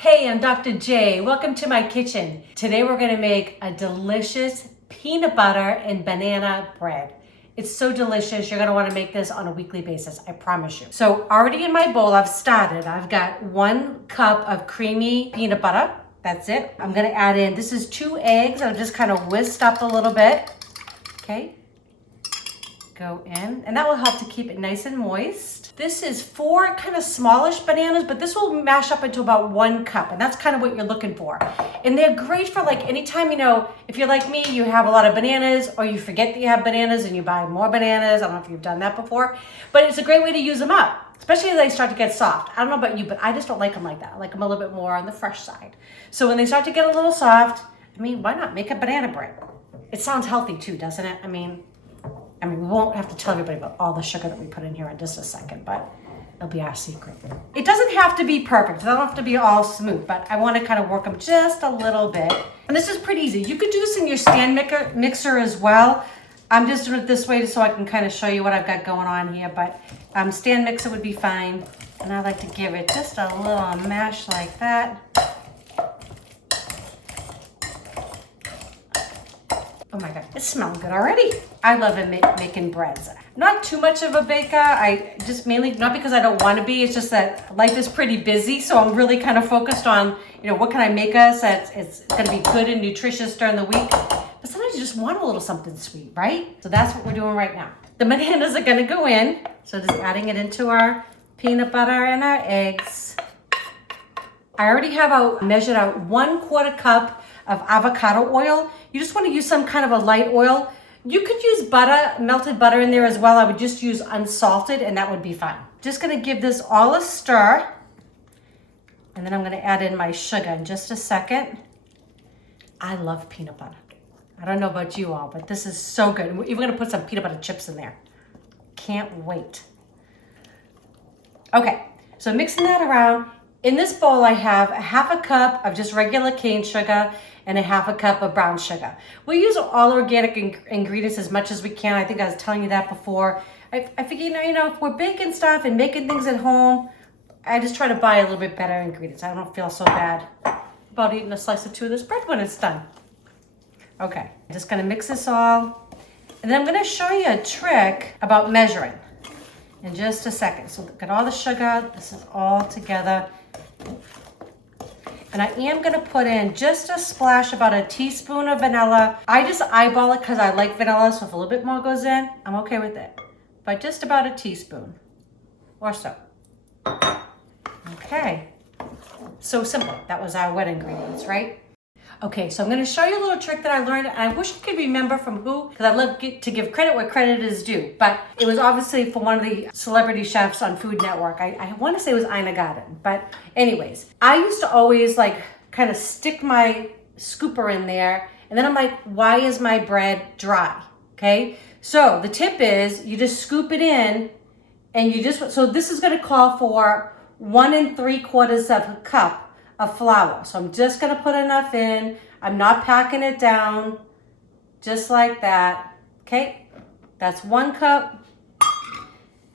Hey, I'm Dr. J. Welcome to my kitchen. Today we're gonna make a delicious peanut butter and banana bread. It's so delicious. You're gonna wanna make this on a weekly basis, I promise you. So already in my bowl, I've got 1 cup of creamy peanut butter. That's it. I'm gonna add in, this is 2 eggs. I'll just kind of whisk up a little bit. Okay, go in. And that will help to keep it nice and moist. This is 4 kind of smallish bananas, but this will mash up into about 1 cup, and that's kind of what you're looking for. And they're great for like anytime, if you're like me, you have a lot of bananas or you forget that you have bananas and you buy more bananas. I don't know if you've done that before, but it's a great way to use them up, especially as they start to get soft. I don't know about you, but I just don't like them like that. I like them a little bit more on the fresh side. So when they start to get a little soft, why not make a banana bread? It sounds healthy too, doesn't it? We won't have to tell everybody about all the sugar that we put in here in just a second, but it'll be our secret. It doesn't have to be perfect. It doesn't have to be all smooth, but I want to kind of work them just a little bit. And this is pretty easy. You could do this in your stand mixer as well. I'm just doing it this way so I can kind of show you what I've got going on here, but stand mixer would be fine. And I like to give it just a little mash like that. Oh my God, it smells good already. I love making breads. Not too much of a baker. I just mainly, not because I don't want to be, it's just that life is pretty busy. So I'm really kind of focused on, what can I make us that it's going to be good and nutritious during the week. But sometimes you just want a little something sweet, right? So that's what we're doing right now. The bananas are going to go in. So just adding it into our peanut butter and our eggs. I already have measured out 1/4 cup of avocado oil. You just want to use some kind of a light oil. You could use butter, melted butter in there as well. I would just use unsalted and that would be fine. Just going to give this all a stir. And then I'm going to add in my sugar in just a second. I love peanut butter. I don't know about you all, but this is so good. We're even going to put some peanut butter chips in there. Can't wait. Okay, so mixing that around. In this bowl, I have 1/2 cup of just regular cane sugar and 1/2 cup of brown sugar. We use all organic ingredients as much as we can. I think I was telling you that before. I figure, if we're baking stuff and making things at home, I just try to buy a little bit better ingredients. I don't feel so bad about eating a slice or 2 of this bread when it's done. Okay, I'm just gonna mix this all. And then I'm gonna show you a trick about measuring in just a second. So got all the sugar, this is all together. And I am gonna put in just a splash, about a teaspoon of vanilla. I just eyeball it because I like vanilla, so if a little bit more goes in, I'm okay with it. But just about a teaspoon or so. Okay, so simple. That was our wet ingredients, right? Okay, so I'm gonna show you a little trick that I learned, and I wish I could remember from who, because I love to give credit where credit is due, but it was obviously from one of the celebrity chefs on Food Network. I want to say it was Ina Garten, but anyways, I used to always kind of stick my scooper in there, and then I'm like, why is my bread dry? Okay, so the tip is you just scoop it in, and so this is gonna call for 1 3/4 cup of flour. So I'm just gonna put enough in. I'm not packing it down, just like that. Okay, that's 1 cup.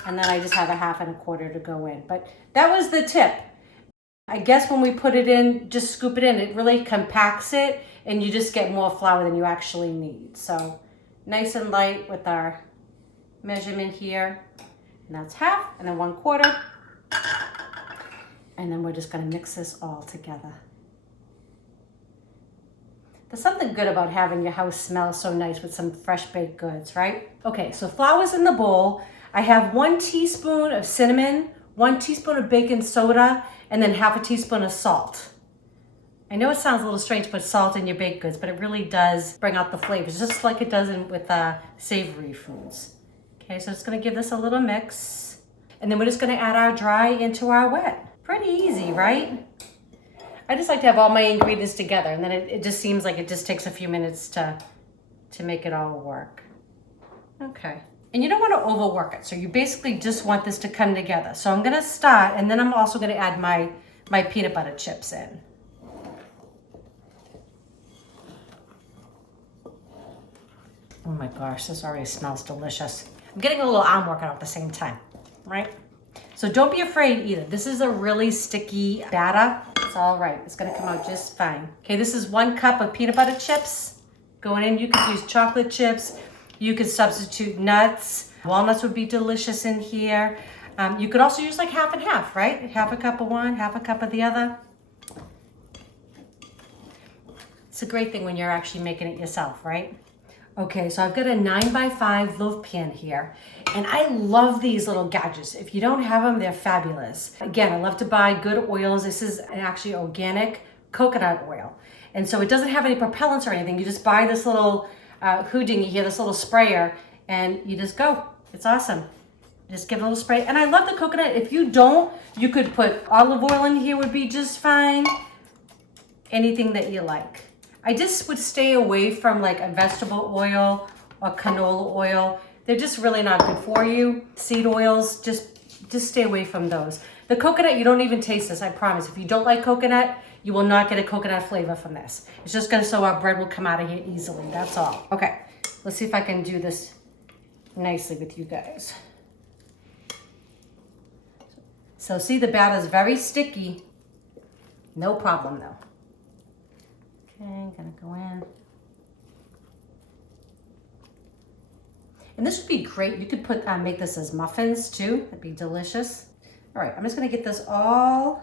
And then I just have 1/2 and 1/4 to go in. But that was the tip. I guess when we put it in, just scoop it in, it really compacts it and you just get more flour than you actually need. So nice and light with our measurement here. And that's 1/2 and then 1/4. And then we're just gonna mix this all together. There's something good about having your house smell so nice with some fresh baked goods, right? Okay, so flour's in the bowl. I have 1 teaspoon of cinnamon, 1 teaspoon of baking soda, and then 1/2 teaspoon of salt. I know it sounds a little strange to put salt in your baked goods, but it really does bring out the flavors, just like it does with savory foods. Okay, so it's gonna give this a little mix. And then we're just gonna add our dry into our wet. Pretty easy, right? I just like to have all my ingredients together, and then it just seems like it just takes a few minutes to make it all work. Okay, and you don't want to overwork it, so you basically just want this to come together. So I'm gonna start, and then I'm also gonna add my peanut butter chips in. Oh my gosh, this already smells delicious. I'm getting a little arm workout at the same time, right? So don't be afraid either. This is a really sticky batter. It's all right. It's gonna come out just fine. Okay, this is 1 cup of peanut butter chips going in. You could use chocolate chips. You could substitute nuts. Walnuts would be delicious in here. You could also use like half and half, right? Half a cup of one, half a cup of the other. It's a great thing when you're actually making it yourself, right? Okay, so I've got a 9x5 loaf pan here, and I love these little gadgets. If you don't have them, they're fabulous. Again, I love to buy good oils. This is actually organic coconut oil. And so it doesn't have any propellants or anything. You just buy this little houdini here, this little sprayer, and you just go. It's awesome. Just give it a little spray. And I love the coconut. If you don't, you could put olive oil in here would be just fine. Anything that you like. I just would stay away from like a vegetable oil or canola oil. They're just really not good for you. Seed oils, just stay away from those. The coconut, you don't even taste this, I promise. If you don't like coconut, you will not get a coconut flavor from this. It's just gonna so our bread will come out of here easily, that's all. Okay, let's see if I can do this nicely with you guys. So see, the batter is very sticky. No problem though. Okay, gonna go in. And this would be great. You could put make this as muffins too. That'd be delicious. All right, I'm just gonna get this all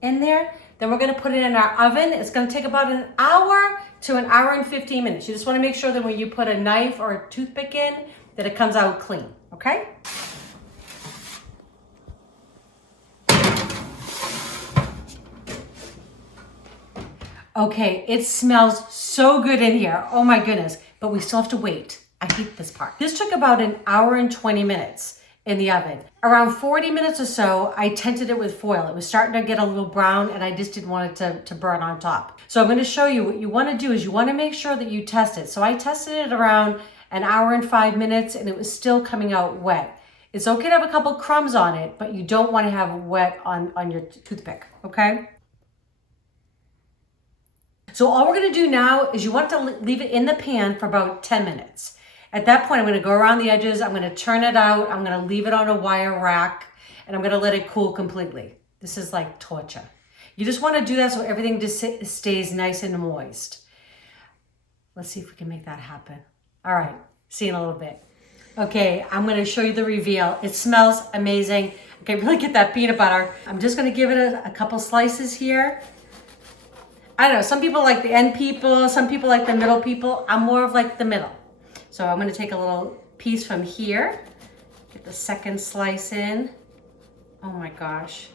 in there. Then we're gonna put it in our oven. It's gonna take about an hour to an hour and 15 minutes. You just wanna make sure that when you put a knife or a toothpick in, that it comes out clean, okay? Okay, it smells so good in here. Oh my goodness, but we still have to wait. I hate this part. This took about an hour and 20 minutes in the oven. Around 40 minutes or so, I tinted it with foil. It was starting to get a little brown and I just didn't want it to burn on top. So I'm gonna show you what you wanna do is you wanna make sure that you test it. So I tested it around an hour and 5 minutes and it was still coming out wet. It's okay to have a couple crumbs on it, but you don't wanna have wet on your toothpick, okay? So all we're gonna do now is you want to leave it in the pan for about 10 minutes. At that point, I'm gonna go around the edges, I'm gonna turn it out, I'm gonna leave it on a wire rack, and I'm gonna let it cool completely. This is like torture. You just wanna do that so everything just stays nice and moist. Let's see if we can make that happen. All right, see you in a little bit. Okay, I'm gonna show you the reveal. It smells amazing. Okay, really get that peanut butter. I'm just gonna give it a couple slices here. I don't know, some people like the end people, some people like the middle people. I'm more of like the middle. So I'm gonna take a little piece from here, get the second slice in. Oh my gosh,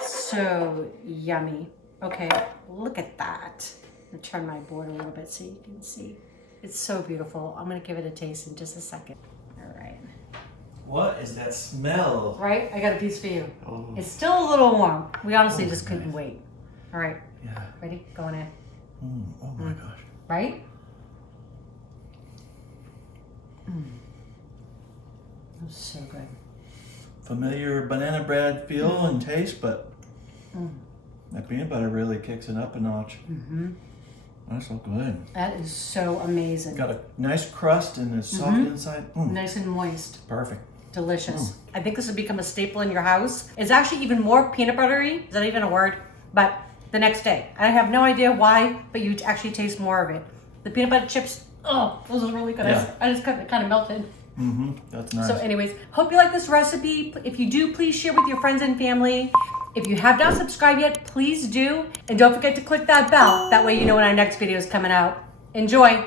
so yummy. Okay, look at that. I'm gonna turn my board a little bit so you can see. It's so beautiful. I'm gonna give it a taste in just a second. All right. What is that smell? Right, I got a piece for you. Oh. It's still a little warm. We honestly just couldn't wait. All right. Yeah. Ready? Going in. Oh my gosh. Right? That was so good. Familiar banana bread feel and taste, but that peanut butter really kicks it up a notch. That's so good. That is so amazing. Got a nice crust and it's soft inside. Nice and moist. Perfect. Delicious. I think this would become a staple in your house. It's actually even more peanut buttery. Is that even a word? But the next day. I have no idea why, but you actually taste more of it. The peanut butter chips, oh, those are really good. Yeah. I just kind of melted. That's nice. So anyways, hope you like this recipe. If you do, please share with your friends and family. If you have not subscribed yet, please do. And don't forget to click that bell. That way you know when our next video is coming out. Enjoy.